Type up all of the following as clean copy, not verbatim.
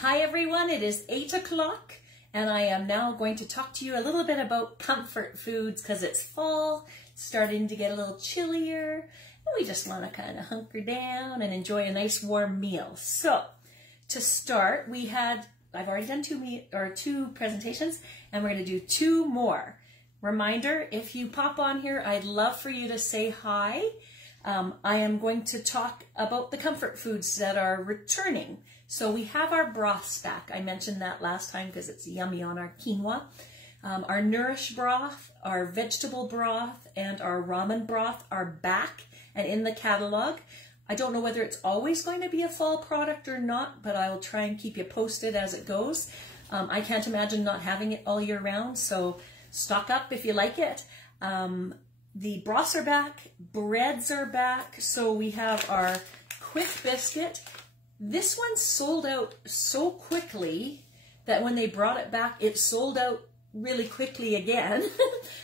Hi everyone, it is 8 o'clock and I am now going to talk to you a little bit about comfort foods because it's fall, it's starting to get a little chillier, and we just want to kind of hunker down and enjoy a nice warm meal. So to start, I've already done two presentations and we're going to do two more. Reminder, if you pop on here, I'd love for you to say hi. I am going to talk about the comfort foods that are returning. So we have our broths back. I mentioned that last time because it's yummy on our quinoa. Our nourish broth, our vegetable broth, and our ramen broth are back and in the catalog. I don't know whether it's always going to be a fall product or not, but I will try and keep you posted as it goes. I can't imagine not having it all year round, so stock up if you like it. The broths are back, breads are back, so we have our quick biscuit. This one sold out so quickly that when they brought it back, it sold out really quickly again.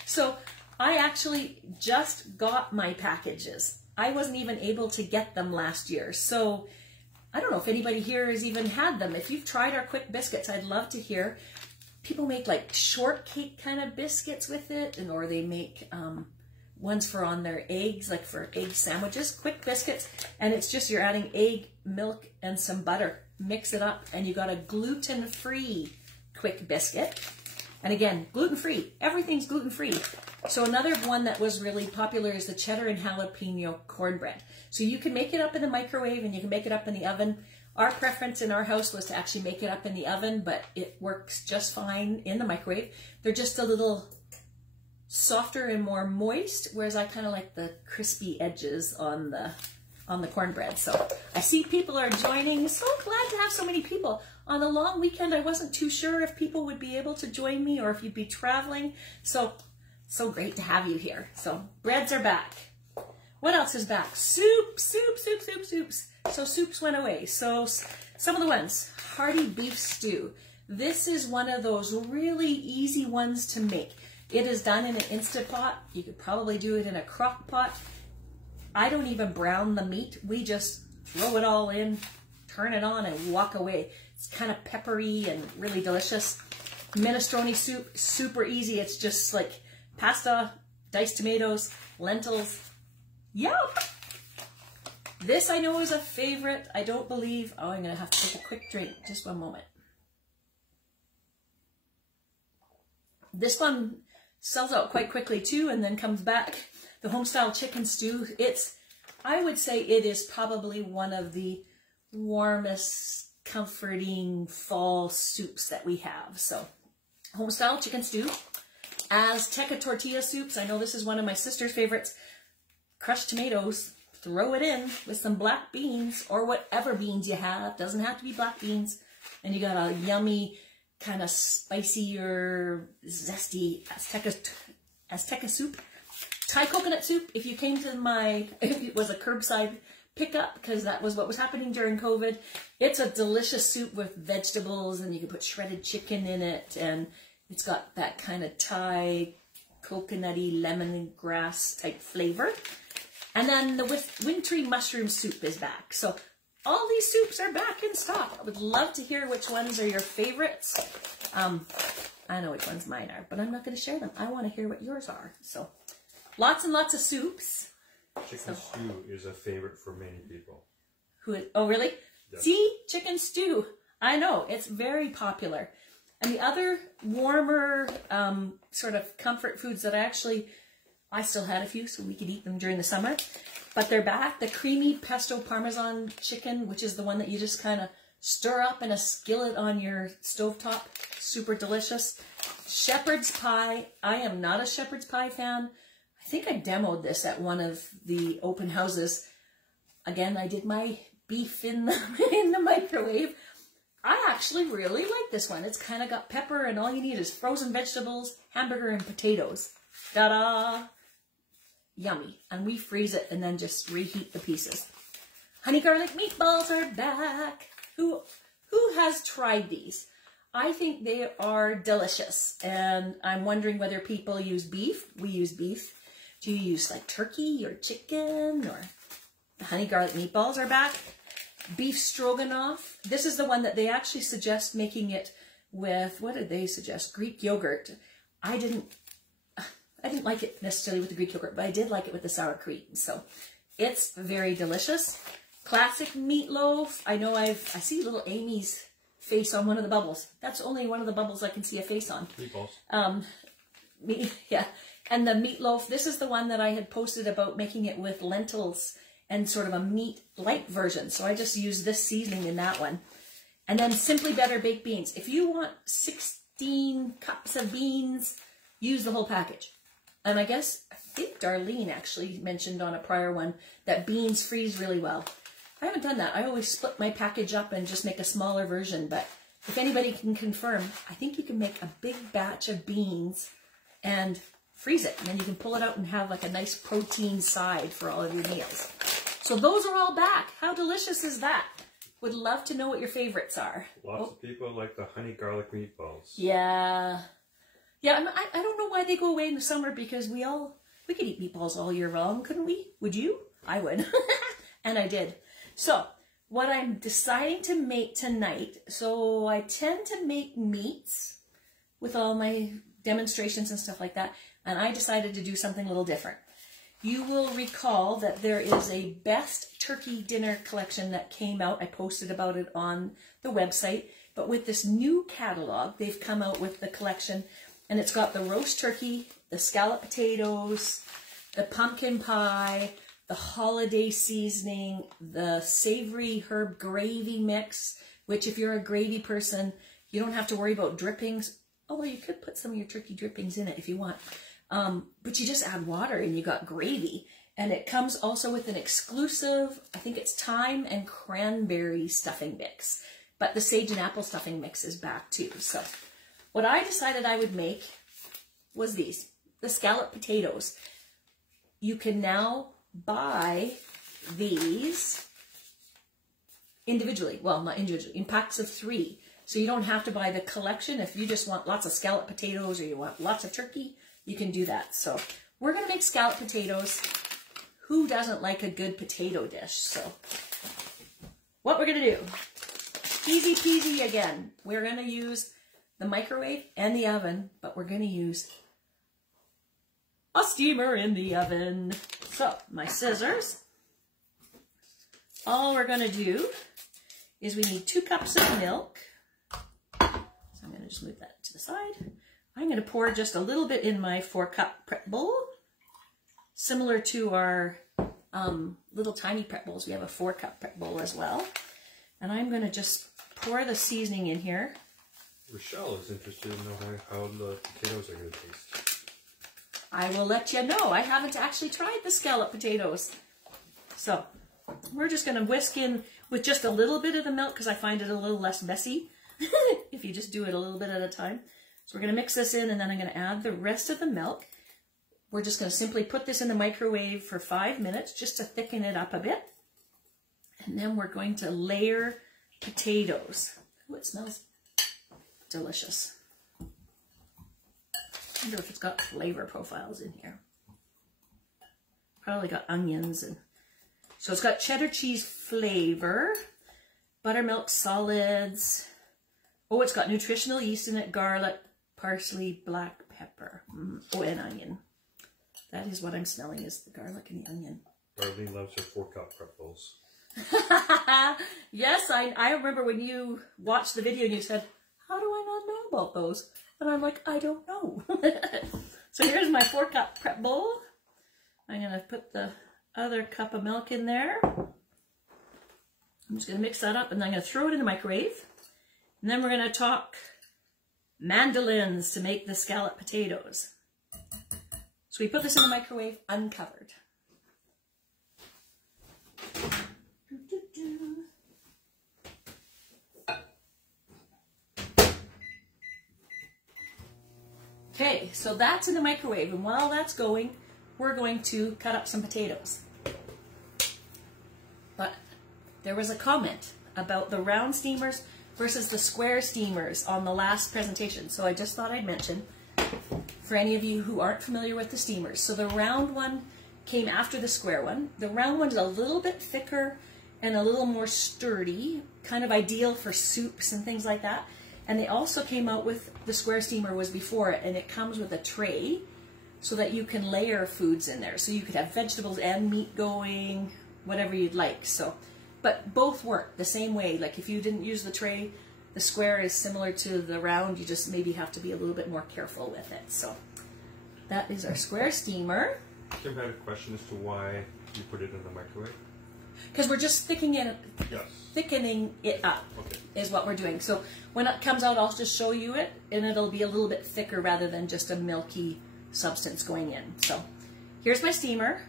So I actually just got my packages. I wasn't even able to get them last year. So I don't know if anybody here has even had them. If you've tried our quick biscuits, I'd love to hear. People make like shortcake kind of biscuits with it, or they make ones for on their eggs, like for egg sandwiches, quick biscuits, and it's just you're adding egg, milk, and some butter. Mix it up, and you got a gluten-free quick biscuit. And again, gluten-free. Everything's gluten-free. So another one that was really popular is the cheddar and jalapeno cornbread. So you can make it up in the microwave, and you can make it up in the oven. Our preference in our house was to actually make it up in the oven, but it works just fine in the microwave. They're just a little softer and more moist, whereas I kind of like the crispy edges on the cornbread. So I see people are joining. So glad to have so many people. On a long weekend, I wasn't too sure if people would be able to join me or if you'd be traveling. So great to have you here. So breads are back. What else is back? Soups. So soups went away. So some of the ones, hearty beef stew. This is one of those really easy ones to make. It is done in an Instant Pot. You could probably do it in a crock pot. I don't even brown the meat. We just throw it all in, turn it on, and walk away. It's kind of peppery and really delicious. Minestrone soup, super easy. It's just like pasta, diced tomatoes, lentils. Yum! This I know is a favorite. I don't believe... Oh, I'm going to have to take a quick drink. Just one moment. This one sells out quite quickly too and then comes back. The homestyle chicken stew. I would say it is probably one of the warmest, comforting fall soups that we have. So homestyle chicken stew. Azteca tortilla soups. I know this is one of my sister's favorites. Crushed tomatoes. Throw it in with some black beans or whatever beans you have. Doesn't have to be black beans. And you got a yummy, kind of spicier, zesty Azteca soup. Thai coconut soup. If you came to it was a curbside pickup because that was what was happening during COVID. It's a delicious soup with vegetables, and you can put shredded chicken in it, and it's got that kind of Thai coconutty lemongrass type flavor. And then the wintry mushroom soup is back. So all these soups are back in stock. I would love to hear which ones are your favorites. I know which ones mine are, but I'm not going to share them. I want to hear what yours are. So lots and lots of soups. Chicken stew is a favorite for many people. Oh, really? Yes. See? Chicken stew. I know. It's very popular. And the other warmer sort of comfort foods that I still had a few, so we could eat them during the summer. But they're back. The creamy pesto parmesan chicken, which is the one that you just kind of stir up in a skillet on your stovetop. Super delicious. Shepherd's pie. I am not a shepherd's pie fan. I think I demoed this at one of the open houses. Again, I did my beef in the microwave. I actually really like this one. It's kind of got pepper, and all you need is frozen vegetables, hamburger, and potatoes. Ta-da! Yummy. And we freeze it and then just reheat the pieces. Honey garlic meatballs are back. Who has tried these? I think they are delicious, and I'm wondering whether people use beef. We use beef. Do you use like turkey or chicken? Or the honey garlic meatballs are back. beef stroganoff. This is the one that they actually suggest making it with, what did they suggest? Greek yogurt. I didn't like it necessarily with the Greek yogurt, but I did like it with the sour cream. So it's very delicious. Classic meatloaf. I know I see little Amy's face on one of the bubbles. That's only one of the bubbles I can see a face on. Meatballs. Yeah. And the meatloaf, this is the one that I had posted about making it with lentils and sort of a meat-like version. So I just use this seasoning in that one. And then Simply Better baked beans. If you want 16 cups of beans, use the whole package. And I think Darlene actually mentioned on a prior one that beans freeze really well. I haven't done that. I always split my package up and just make a smaller version. But if anybody can confirm, I think you can make a big batch of beans and freeze it. And then you can pull it out and have like a nice protein side for all of your meals. So those are all back. How delicious is that? Would love to know what your favorites are. Lots of people like the honey garlic meatballs. Yeah. Yeah, and I don't know why they go away in the summer, because we could eat meatballs all year long, couldn't we? Would you? I would. And I did. So what I'm deciding to make tonight, so I tend to make meats with all my demonstrations and stuff like that, and I decided to do something a little different. You will recall that there is a best turkey dinner collection that came out. I posted about it on the website, but with this new catalog, they've come out with the collection, and it's got the roast turkey, the scalloped potatoes, the pumpkin pie, the holiday seasoning, the savory herb gravy mix, which if you're a gravy person, you don't have to worry about drippings. Although you could put some of your turkey drippings in it if you want. But you just add water and you got gravy. And it comes also with an exclusive, I think it's thyme and cranberry stuffing mix. But the sage and apple stuffing mix is back too. So what I decided I would make was these, the scalloped potatoes. You can now buy these individually. Well, not individually, in packs of 3. So you don't have to buy the collection. If you just want lots of scalloped potatoes or you want lots of turkey, you can do that. So we're going to make scalloped potatoes. Who doesn't like a good potato dish? So what we're going to do, easy peasy again. We're going to use the microwave and the oven, but we're going to use a steamer in the oven. So my scissors. All we're going to do is we need 2 cups of milk. So I'm going to just move that to the side. I'm going to pour just a little bit in my 4-cup prep bowl. Similar to our little tiny prep bowls, we have a 4-cup prep bowl as well. And I'm going to just pour the seasoning in here. Rochelle is interested in knowing how the potatoes are going to taste. I will let you know. I haven't actually tried the scalloped potatoes. So we're just going to whisk in with just a little bit of the milk, because I find it a little less messy if you just do it a little bit at a time. So we're going to mix this in, and then I'm going to add the rest of the milk. We're just going to simply put this in the microwave for 5 minutes just to thicken it up a bit. And then we're going to layer potatoes. Oh, it smells delicious. I wonder if it's got flavor profiles in here. Probably got onions. And so it's got cheddar cheese flavor, buttermilk solids. Oh, it's got nutritional yeast in it, garlic, parsley, black pepper. Oh, and onion. That is what I'm smelling, is the garlic and the onion. Darlene loves her 4-cup prep bowls. Yes, I remember when you watched the video and you said, how do I not know about those? And I'm like, I don't know. So here's my 4-cup prep bowl. I'm going to put the other cup of milk in there. I'm just going to mix that up, and then I'm going to throw it in the microwave. And then we're going to talk mandolins to make the scalloped potatoes. So we put this in the microwave uncovered. Okay, so that's in the microwave, and while that's going, we're going to cut up some potatoes. But there was a comment about the round steamers versus the square steamers on the last presentation, so I just thought I'd mention for any of you who aren't familiar with the steamers. So the round one came after the square one. The round one is a little bit thicker and a little more sturdy, kind of ideal for soups and things like that. And they also came out with, the square steamer was before it, and it comes with a tray so that you can layer foods in there. So you could have vegetables and meat going, whatever you'd like. So, but both work the same way. Like if you didn't use the tray, the square is similar to the round. You just maybe have to be a little bit more careful with it. So that is our square steamer. Kim had a question as to why you put it in the microwave. Because we're just thickening it up, Okay. is what we're doing. So when it comes out, I'll just show you it, and it'll be a little bit thicker rather than just a milky substance going in. So here's my steamer.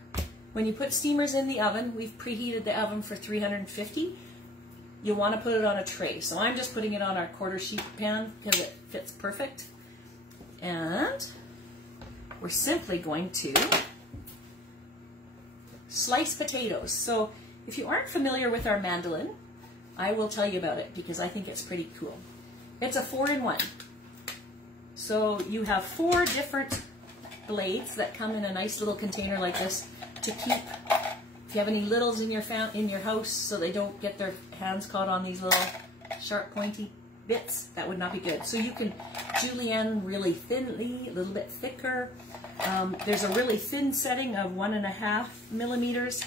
When you put steamers in the oven, we've preheated the oven for 350. You want to put it on a tray. So I'm just putting it on our quarter sheet pan because it fits perfect. And we're simply going to slice potatoes. So if you aren't familiar with our mandolin, I will tell you about it because I think it's pretty cool. It's a 4-in-1. So you have 4 different blades that come in a nice little container like this to keep, if you have any littles in your house so they don't get their hands caught on these little sharp pointy bits, that would not be good. So you can julienne really thinly, a little bit thicker. There's a really thin setting of 1.5 millimeters.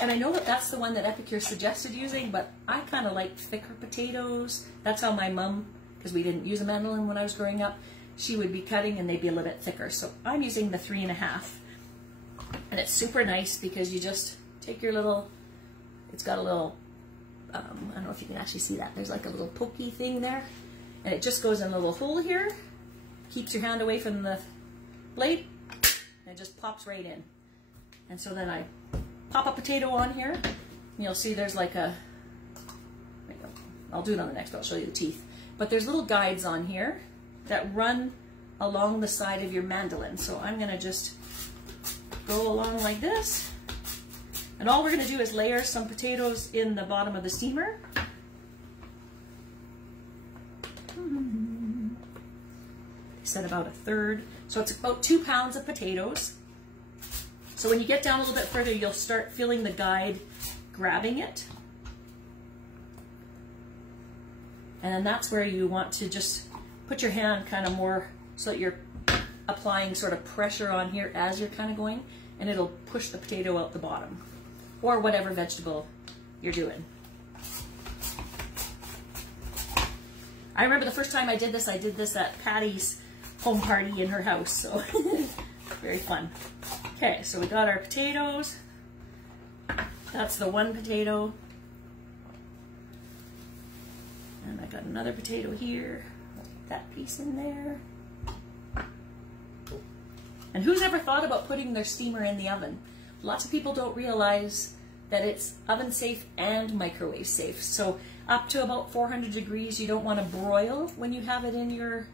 And I know that that's the one that Epicure suggested using, but I kind of like thicker potatoes. That's how my mom, because we didn't use a mandolin when I was growing up, she would be cutting and they'd be a little bit thicker. So I'm using the 3.5. And it's super nice because you just take your little, it's got a little, I don't know if you can actually see that. There's like a little pokey thing there. And it just goes in a little hole here, keeps your hand away from the blade, and it just pops right in. And so then I pop a potato on here, and you'll see there's like a, I'll do it on the next, but I'll show you the teeth. But there's little guides on here that run along the side of your mandolin. So I'm gonna just go along like this. And all we're gonna do is layer some potatoes in the bottom of the steamer. I said about 1/3. So it's about 2 pounds of potatoes. So when you get down a little bit further, you'll start feeling the guide grabbing it. And then that's where you want to just put your hand kind of more so that you're applying sort of pressure on here as you're kind of going, and it'll push the potato out the bottom, or whatever vegetable you're doing. I remember the first time I did this at Patty's home party in her house, so very fun. Okay, so we got our potatoes. That's the one potato. And I got another potato here. I'll put that piece in there. And who's ever thought about putting their steamer in the oven? Lots of people don't realize that it's oven safe and microwave safe. So up to about 400 degrees, you don't want to broil when you have it in your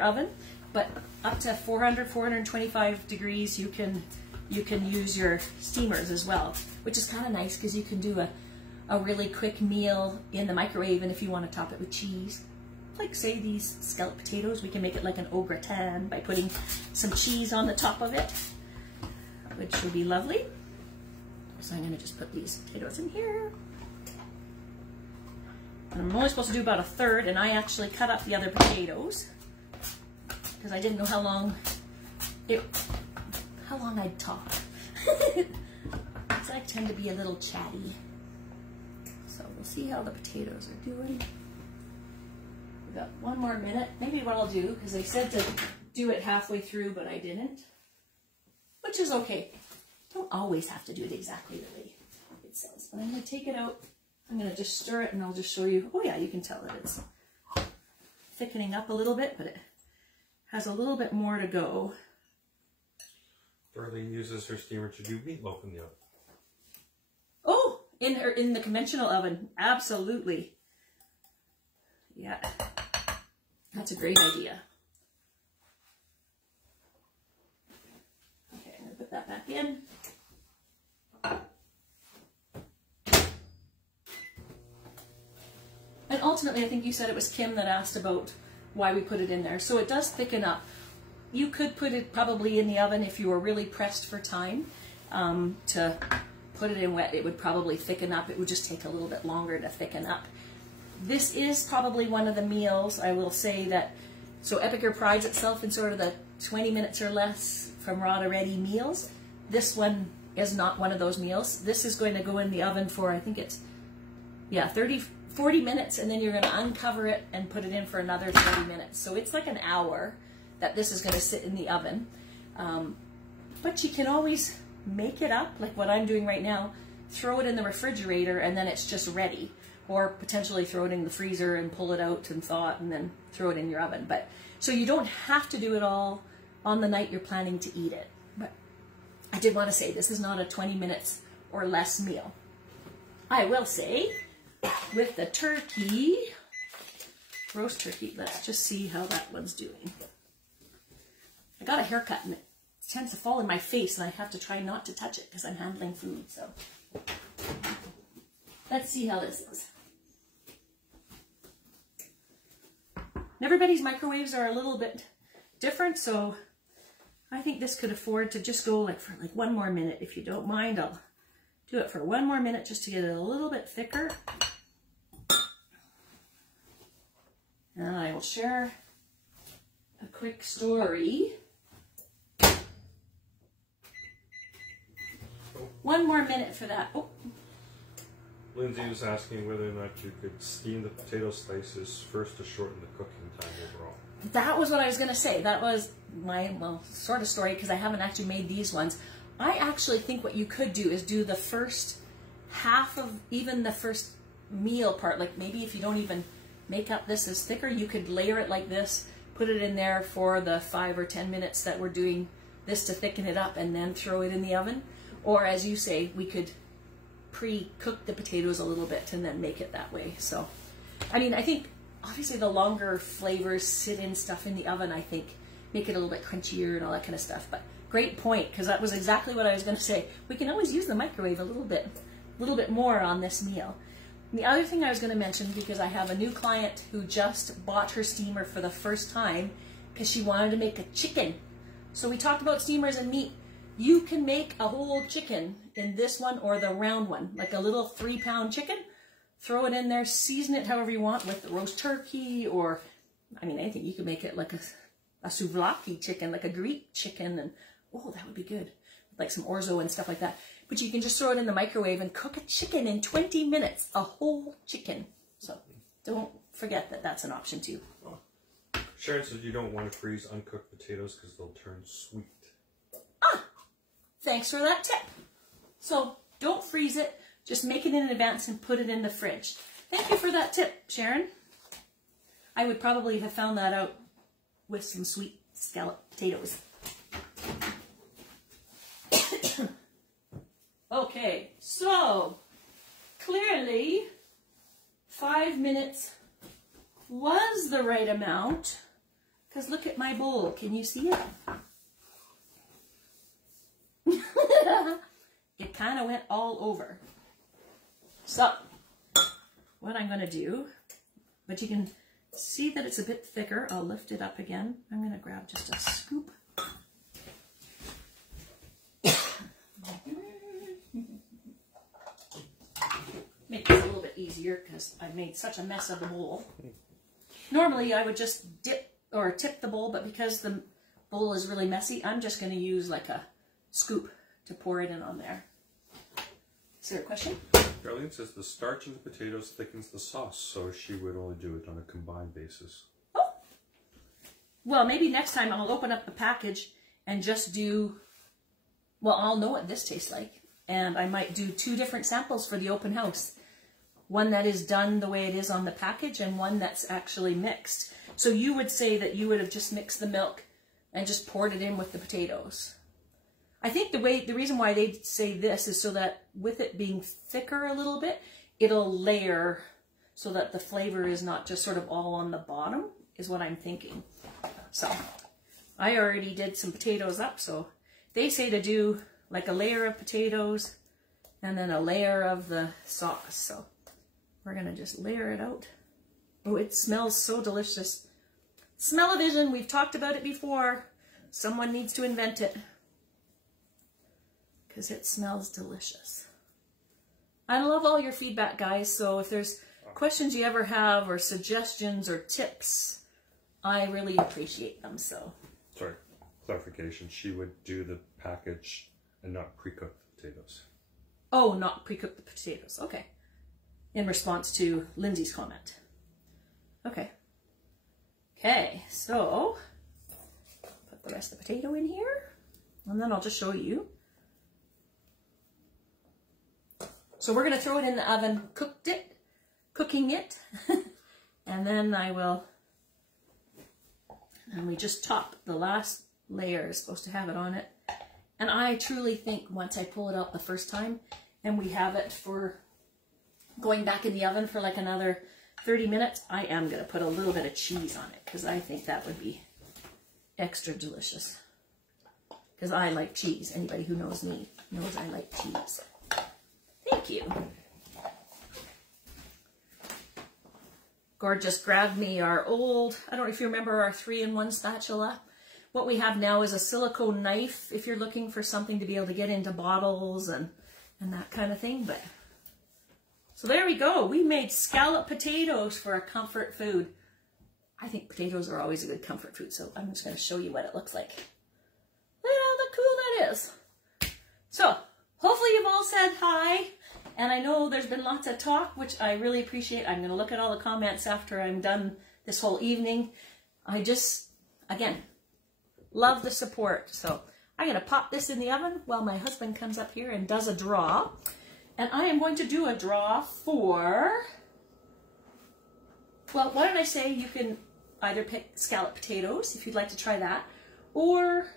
oven, but up to 400, 425 degrees, you can use your steamers as well, which is kind of nice because you can do a really quick meal in the microwave, and if you want to top it with cheese, like say these scalloped potatoes, we can make it like an au gratin by putting some cheese on the top of it, which would be lovely. So I'm going to just put these potatoes in here. And I'm only supposed to do about 1/3, and I actually cut up the other potatoes because I didn't know how long I'd talk. Because I tend to be a little chatty. So we'll see how the potatoes are doing. We've got 1 more minute. Maybe what I'll do, because they said to do it halfway through, but I didn't. Which is okay. Don't always have to do it exactly the way it says. But I'm going to take it out. I'm going to just stir it, and I'll just show you. Oh yeah, you can tell that it's thickening up a little bit, but it has a little bit more to go. Darlene uses her steamer to do meatloaf in the oven. Oh, in the conventional oven, absolutely. Yeah, that's a great idea. Okay, I'm going to put that back in. And ultimately, I think you said it was Kim that asked about why we put it in there. So it does thicken up. You could put it probably in the oven if you were really pressed for time to put it in wet, it would probably thicken up. It would just take a little bit longer to thicken up. This is probably one of the meals, I will say that, so Epicure prides itself in sort of the 20 minutes or less from raw to ready meals. This one is not one of those meals. This is going to go in the oven for, I think it's, yeah, 40 minutes, and then you're going to uncover it and put it in for another 30 minutes. So it's like an hour that this is going to sit in the oven. But you can always make it up, like what I'm doing right now, throw it in the refrigerator, and then it's just ready. Or potentially throw it in the freezer and pull it out and thaw it and then throw it in your oven. But so you don't have to do it all on the night you're planning to eat it. But I did want to say this is not a 20 minutes or less meal. I will say, with the turkey, roast turkey, let's just see how that one's doing. I got a haircut and it tends to fall in my face and I have to try not to touch it because I'm handling food. So let's see how this is. And everybody's microwaves are a little bit different, so I think this could afford to just go like for like 1 more minute. If you don't mind, I'll do it for 1 more minute just to get it a little bit thicker. And I will share a quick story. 1 more minute for that. Oh. Lindsay was asking whether or not you could steam the potato slices first to shorten the cooking time overall. That was what I was going to say. That was my, well, sort of story because I haven't actually made these ones. I actually think what you could do is do the first half of even the first meal part. Like maybe if you don't even make up this as thicker, you could layer it like this, put it in there for the 5 or 10 minutes that we're doing this to thicken it up and then throw it in the oven. Or as you say, we could pre-cook the potatoes a little bit and then make it that way. So, I mean, I think obviously the longer flavors sit in stuff in the oven, I think make it a little bit crunchier and all that kind of stuff. But great point, because that was exactly what I was going to say. We can always use the microwave a little bit more on this meal. And the other thing I was going to mention, because I have a new client who just bought her steamer for the first time because she wanted to make a chicken. So we talked about steamers and meat. You can make a whole chicken in this one or the round one, like a little 3-pound chicken. Throw it in there, season it however you want with the roast turkey, or, I mean, anything. You could make it like a souvlaki chicken, like a Greek chicken, and oh, that would be good. Like some orzo and stuff like that. But you can just throw it in the microwave and cook a chicken in 20 minutes, a whole chicken. So don't forget that that's an option too. Oh. Sharon said you don't want to freeze uncooked potatoes because they'll turn sweet. Ah, thanks for that tip. So don't freeze it. Just make it in advance and put it in the fridge. Thank you for that tip, Sharon. I would probably have found that out with some sweet scalloped potatoes. Okay, so clearly 5 minutes was the right amount, because look at my bowl. Can you see it? It kind of went all over. So what I'm going to do, but you can see that it's a bit thicker. I'll lift it up again. I'm going to grab just a scoop. Make this a little bit easier because I made such a mess of the bowl. Normally I would just dip or tip the bowl, but because the bowl is really messy, I'm just going to use like a scoop to pour it in on there. Is there a question? Darlene says the starch in the potatoes thickens the sauce, so she would only do it on a combined basis. Oh! Well, maybe next time I'll open up the package and just do, well, I'll know what this tastes like. And I might do 2 different samples for the open house. One that is done the way it is on the package and one that's actually mixed. So you would say that you would have just mixed the milk and just poured it in with the potatoes. I think the reason why they say this is so that with it being thicker a little bit, it'll layer so that the flavor is not just sort of all on the bottom, is what I'm thinking. So I already did some potatoes up, so they say to do like a layer of potatoes and then a layer of the sauce. So we're going to just layer it out. Oh, it smells so delicious. Smell-o-vision, we've talked about it before. Someone needs to invent it because it smells delicious. I love all your feedback, guys. So if there's questions you ever have or suggestions or tips, I really appreciate them. So, sorry, clarification. She would do the package and not pre-cook the potatoes. Oh, not pre-cook the potatoes. Okay. In response to Lindsay's comment. Okay. Okay, so put the rest of the potato in here, and then I'll just show you. So we're going to throw it in the oven, cooking it, and then and we just top the last layer is supposed to have it on it. And I truly think once I pull it out the first time and we have it for going back in the oven for like another 30 minutes, I am going to put a little bit of cheese on it because I think that would be extra delicious. Because I like cheese. Anybody who knows me knows I like cheese. Thank you. Gord just grabbed me our old, I don't know if you remember our 3-in-1 spatula. What we have now is a silicone knife if you're looking for something to be able to get into bottles and that kind of thing. But so there we go. We made scalloped potatoes for a comfort food. I think potatoes are always a good comfort food, so I'm just going to show you what it looks like. Look how cool that is. So hopefully you've all said hi. And I know there's been lots of talk, which I really appreciate. I'm going to look at all the comments after I'm done this whole evening. I just, again, love the support. So I'm going to pop this in the oven while my husband comes up here and does a draw. And I am going to do a draw for, well, why don't I say you can either pick scalloped potatoes, if you'd like to try that, or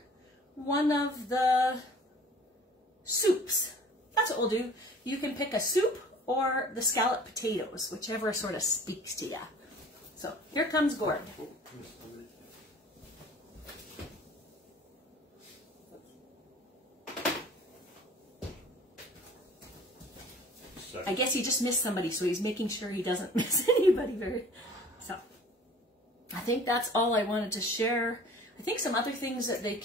one of the soups. That's what we'll do. You can pick a soup or the scalloped potatoes, whichever sort of speaks to you. So here comes Gord. I guess he just missed somebody, so he's making sure he doesn't miss anybody. So I think that's all I wanted to share. I think some other things that they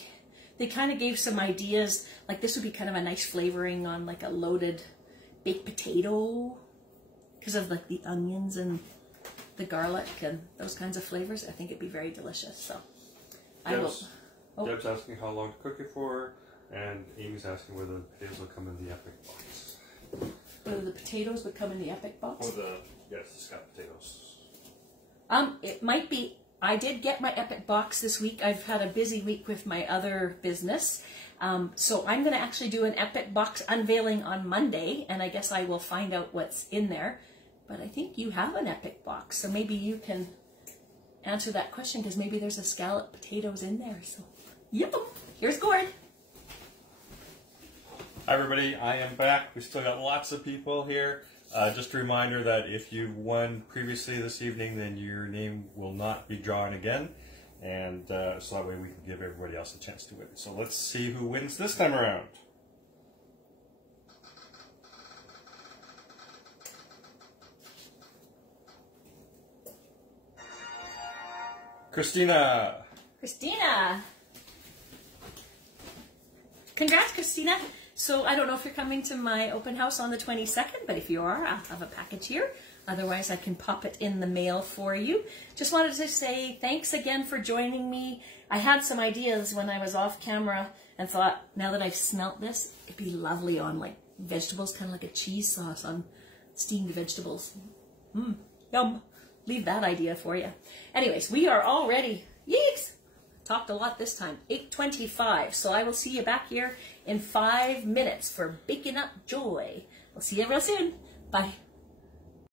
kind of gave some ideas, like this would be kind of a nice flavoring on like a loaded baked potato because of like the onions and the garlic and those kinds of flavors. I think it'd be very delicious. So I will. Oh. Deb's asking how long to cook it for, and Amy's asking whether the potatoes will come in the Epic box. Whether the potatoes would come in the Epic box? Or the scalloped potatoes. It might be. I did get my Epic box this week. I've had a busy week with my other business. So I'm going to actually do an Epic box unveiling on Monday, and I guess I will find out what's in there. But I think you have an Epic box, so maybe you can answer that question, because maybe there's a scalloped potatoes in there. So, yep, here's Gord. Hi everybody, I am back. We still got lots of people here. Just a reminder that if you won previously this evening, then your name will not be drawn again. And so that way we can give everybody else a chance to win. So let's see who wins this time around. Christina. Christina. Congrats, Christina. So I don't know if you're coming to my open house on the 22nd, but if you are, I'll have a package here. Otherwise, I can pop it in the mail for you. Just wanted to say thanks again for joining me. I had some ideas when I was off camera and thought, now that I've smelt this, it'd be lovely on like vegetables, kind of like a cheese sauce on steamed vegetables. Yum. Leave that idea for you. Anyways, we are all ready. Yeeks! Talked a lot this time. 8:25. So I will see you back here in 5 minutes for Baking Up Joy. We'll see you real soon. Bye.